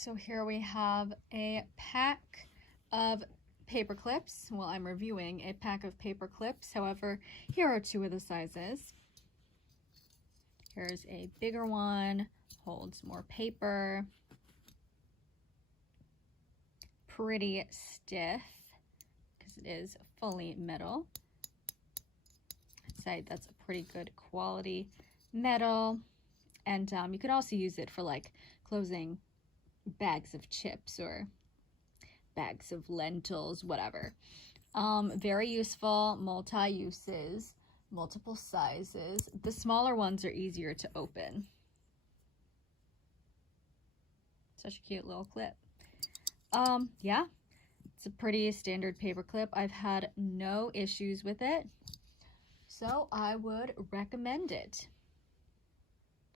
So here we have a pack of paper clips. Well, I'm reviewing a pack of paper clips. However, here are two of the sizes. Here's a bigger one, holds more paper. Pretty stiff because it is fully metal. I'd say that's a pretty good quality metal. And you could also use it for like closing bags of chips or bags of lentils, whatever. Very useful, multi-uses, multiple sizes. The smaller ones are easier to open. Such a cute little clip. Yeah, it's a pretty standard paper clip. I've had no issues with it, so I would recommend it.